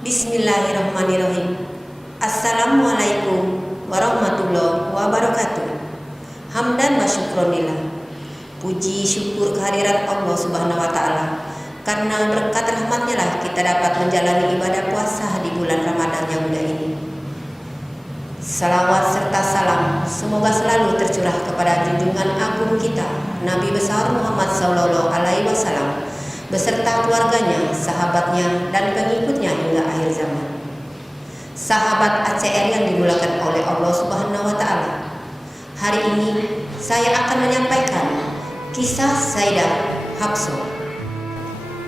Bismillahirrahmanirrahim. Assalamualaikum warahmatullahi wabarakatuh. Hamdan wa syukronillah. Puji syukur kehadiran Allah Subhanahu wa Ta'ala, karena berkat rahmatnya lah kita dapat menjalani ibadah puasa di bulan Ramadan yang mulia ini. Salawat serta salam semoga selalu tercurah kepada junjungan agung kita Nabi besar Muhammad Sallallahu Alaihi Wasallam beserta keluarganya, sahabatnya, dan pengikutnya hingga akhir zaman. Sahabat ACR yang dimuliakan oleh Allah Subhanahu wa Ta'ala, hari ini saya akan menyampaikan kisah Sayyidah Hafsah.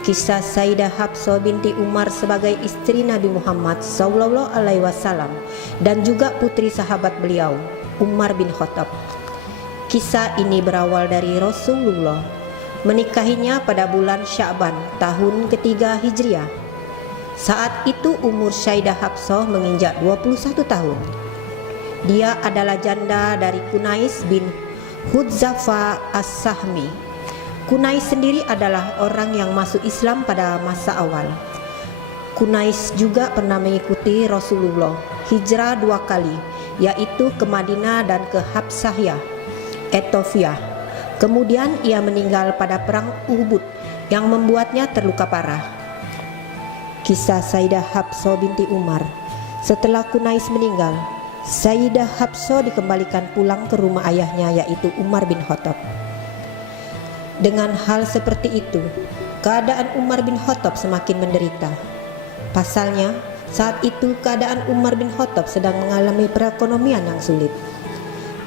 Kisah Sayyidah Hafsah binti Umar sebagai istri Nabi Muhammad Sallallahu Alaihi Wasallam dan juga putri sahabat beliau Umar bin Khattab. Kisah ini berawal dari Rasulullah menikahinya pada bulan Sya'ban tahun ketiga Hijriah. Saat itu umur Sayyidah Hafsah menginjak 21 tahun. Dia adalah janda dari Kunais bin Hudzafa As-Sahmi. Kunais sendiri adalah orang yang masuk Islam pada masa awal. Kunais juga pernah mengikuti Rasulullah hijrah 2 kali, yaitu ke Madinah dan ke Habsahiyah, Ethiopia. Kemudian ia meninggal pada perang Uhud yang membuatnya terluka parah. Kisah Sayyidah Hafsah binti Umar. Setelah Kunais meninggal, Sayyidah Hafsah dikembalikan pulang ke rumah ayahnya, yaitu Umar bin Khattab. Dengan hal seperti itu, keadaan Umar bin Khattab semakin menderita. Pasalnya, saat itu keadaan Umar bin Khattab sedang mengalami perekonomian yang sulit.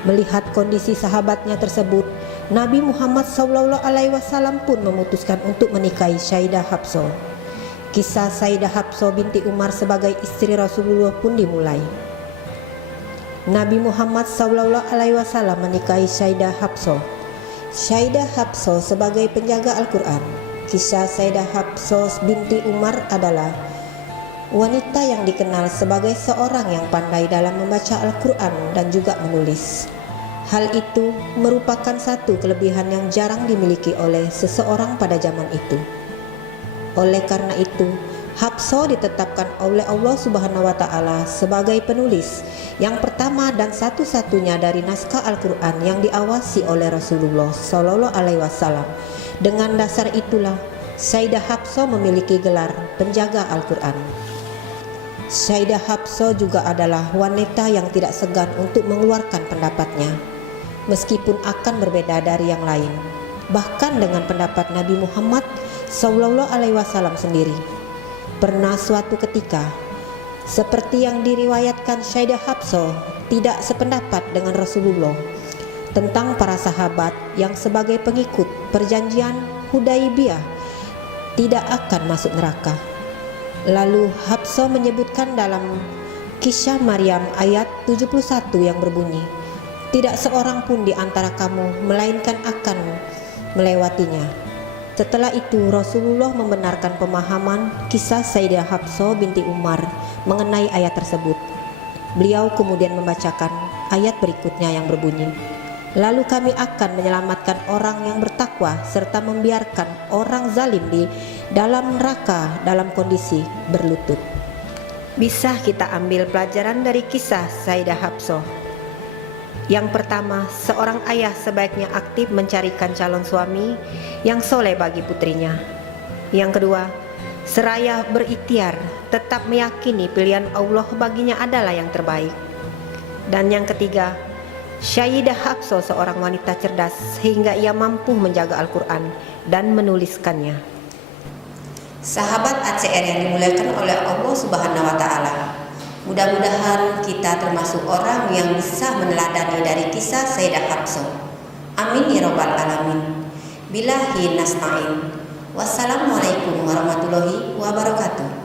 Melihat kondisi sahabatnya tersebut, Nabi Muhammad SAW pun memutuskan untuk menikahi Sayyidah Hafsah. Kisah Sayyidah Hafsah binti Umar sebagai istri Rasulullah pun dimulai. Nabi Muhammad SAW menikahi Sayyidah Hafsah. Sayyidah Hafsah sebagai penjaga Al-Quran. Kisah Sayyidah Hafsah binti Umar adalah wanita yang dikenal sebagai seorang yang pandai dalam membaca Al-Quran dan juga menulis. Hal itu merupakan satu kelebihan yang jarang dimiliki oleh seseorang pada zaman itu. Oleh karena itu, Hafsah ditetapkan oleh Allah Subhanahu wa Ta'ala sebagai penulis yang pertama dan satu-satunya dari naskah Al-Quran yang diawasi oleh Rasulullah Sallallahu Alaihi Wasallam. Dengan dasar itulah Sayyidah Hafsah memiliki gelar penjaga Al-Quran. Sayyidah Hafsah juga adalah wanita yang tidak segan untuk mengeluarkan pendapatnya, meskipun akan berbeda dari yang lain, bahkan dengan pendapat Nabi Muhammad Sallallahu Alaihi Wasallam sendiri. Pernah suatu ketika, seperti yang diriwayatkan, Sayyidah Hafsah tidak sependapat dengan Rasulullah tentang para sahabat yang sebagai pengikut perjanjian Hudaibiyah tidak akan masuk neraka. Lalu Hafsah menyebutkan dalam Kisah Maryam ayat 71 yang berbunyi, "Tidak seorang pun di antara kamu melainkan akan melewatinya." Setelah itu Rasulullah membenarkan pemahaman kisah Sayyidah Hafsah binti Umar mengenai ayat tersebut. Beliau kemudian membacakan ayat berikutnya yang berbunyi, "Lalu kami akan menyelamatkan orang yang bertakwa serta membiarkan orang zalim di dalam neraka dalam kondisi berlutut." Bisa kita ambil pelajaran dari kisah Sayyidah Hafsah. Yang pertama, seorang ayah sebaiknya aktif mencarikan calon suami yang soleh bagi putrinya. Yang kedua, seraya berikhtiar tetap meyakini pilihan Allah baginya adalah yang terbaik. Dan yang ketiga, Sayyidah Hafsah seorang wanita cerdas sehingga ia mampu menjaga Al-Quran dan menuliskannya. Sahabat ACR yang dimuliakan oleh Allah Subhanahu wa Ta'ala, mudah-mudahan kita termasuk orang yang bisa meneladani dari kisah Sayyidah Hafsah. Amin ya rabbal alamin. Billahi nasta'in. Wassalamualaikum warahmatullahi wabarakatuh.